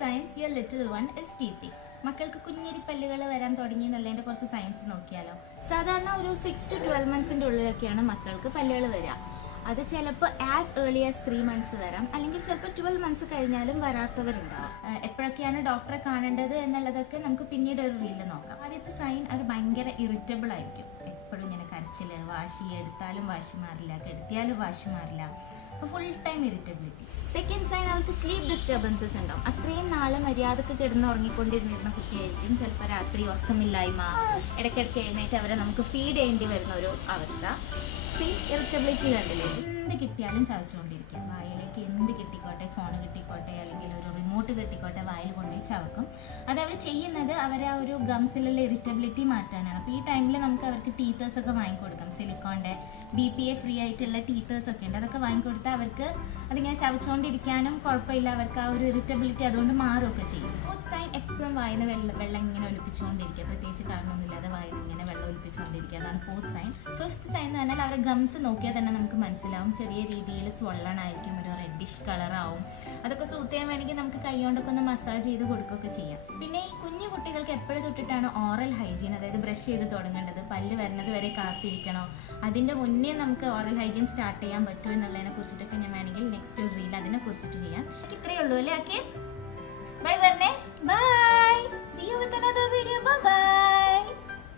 Science your little one is ടീത്തി മക്കൾക്ക് കുഞ്ഞിരി പല്ലുകൾ വരാൻ തുടങ്ങി എന്നുള്ളതിന്റെ കുറച്ച് സയൻസ് നോക്കിയാലോ. സാധാരണ ഒരു സിക്സ് ടു ട്വൽവ് മന്ത്സിന്റെ ഉള്ളിലൊക്കെയാണ് മക്കൾക്ക് പല്ലുകൾ വരിക. അത് ചിലപ്പോൾ as early as three months വരാം. അല്ലെങ്കിൽ ചിലപ്പോൾ ട്വൽവ് മന്ത്സ് കഴിഞ്ഞാലും വരാത്തവരുണ്ടാവും. എപ്പോഴൊക്കെയാണ് ഡോക്ടറെ കാണേണ്ടത് എന്നുള്ളതൊക്കെ നമുക്ക് പിന്നീട് ഒരു റീൽ നോക്കാം. ആദ്യത്തെ സൈൻ അവർ ഭയങ്കര ഇറിറ്റബിൾ ആയിരിക്കും. എപ്പോഴും ഇങ്ങനെ കരച്ചിൽ വാശി എടുത്താലും വാശി മാറില്ല കെടുത്തിയാലും വാശി മാറില്ല. അപ്പോൾ full time irritability second sign അവൾക്ക് സ്ലീപ്പ് ഡിസ്റ്റർബൻസസ് ഉണ്ടാവും. അത്രയും നാളെ മര്യാദയ്ക്ക് കിടന്ന് ഉറങ്ങിക്കൊണ്ടിരുന്നിരുന്ന കുട്ടിയായിരിക്കും. ചിലപ്പോൾ രാത്രി ഉറക്കമില്ലായ്മ ഇടയ്ക്കിടയ്ക്ക് എഴുന്നേറ്റ് അവരെ നമുക്ക് ഫീഡ് ചെയ്യേണ്ടി വരുന്ന ഒരു അവസ്ഥ. സീ ഇറിറ്റബിലിറ്റി കണ്ടില്ലേ? എന്ത് കിട്ടിയാലും ചവച്ചുകൊണ്ടിരിക്കുക വായിലേക്ക് എന്ത് കിട്ടിക്കോട്ടെ ഫോൺ കിട്ടിക്കോട്ടെ അല്ലെങ്കിൽ ഒരു റിമോട്ട് കെട്ടിക്കോട്ടെ വായിൽ കൊണ്ടുപോയി ചവക്കും. അത് അവർ ചെയ്യുന്നത് അവരെ ആ ഒരു ഗംസിലുള്ള ഇറിറ്റബിലിറ്റി മാറ്റാനാണ്. അപ്പോൾ ഈ ടൈമിൽ നമുക്ക് അവർക്ക് ടീത്തേഴ്സ് ഒക്കെ വാങ്ങിക്കൊടുക്കാം. സിലിക്കോണിന്റെ ബി പി എ ഫ്രീ ആയിട്ടുള്ള ടീത്തേഴ്സ് ഒക്കെ ഉണ്ട്. അതൊക്കെ വാങ്ങിക്കൊടുത്താൽ അവർക്ക് അതിങ്ങനെ ചവച്ചുകൊണ്ടിരിക്കാനും കുഴപ്പമില്ല. അവർക്ക് ആ ഒരു ഇറിറ്റബിലിറ്റി അതുകൊണ്ട് മാറുകയൊക്കെ ചെയ്യും. ഫുഡ് സൈൻ എപ്പോഴും വായന വെള്ളം വെള്ളം ഇങ്ങനെ ഒലിപ്പിച്ചുകൊണ്ടിരിക്കുക. പ്രത്യേകിച്ച് കാരണമൊന്നുമില്ലാതെ വായന ഇങ്ങനെ വെള്ളം ഒലിപ്പിച്ചുകൊണ്ടിരിക്കുക അതാണ് ഫോർത്ത് സൈൻ ഫിഫ്ത്ത് സൈൻ എന്ന് പറഞ്ഞാൽ അവരുടെ ഗംസ് നോക്കിയാൽ തന്നെ നമുക്ക് മനസ്സിലാവും. ചെറിയ രീതിയിൽ സ്വള്ളൺ ആയിരിക്കും. ഒരു റെഡിഷ് കളറാവും അതൊക്കെ സൂത്ത് ചെയ്യാൻ വേണമെങ്കിൽ നമുക്ക് കൈ കൊണ്ടൊക്കെ ഒന്ന് മസാജ് ചെയ്ത് കൊടുക്കുകയൊക്കെ ചെയ്യാം. പിന്നെ ഈ കുഞ്ഞു കുട്ടികൾക്ക് എപ്പോഴും തൊട്ടിട്ടാണ് ഓറൽ ഹൈജീൻ അതായത് ബ്രഷ് ചെയ്ത് തുടങ്ങേണ്ടത്. പല്ല് വരുന്നത് വരെ കാത്തിരിക്കണോ? അതിന്റെ മുന്നേ നമുക്ക് ഓറൽ ഹൈജീൻ സ്റ്റാർട്ട് ചെയ്യാൻ പറ്റുമോ എന്നുള്ളതിനെ കുറിച്ചിട്ടൊക്കെ ഞാൻ വേണമെങ്കിൽ നെക്സ്റ്റ് റീൽ അതിനെ കുറിച്ചിട്ട് ചെയ്യാം. ഇത്രയേ ഉള്ളൂ അല്ലേ ഓക്കെ ബൈ വരണേ ബൈ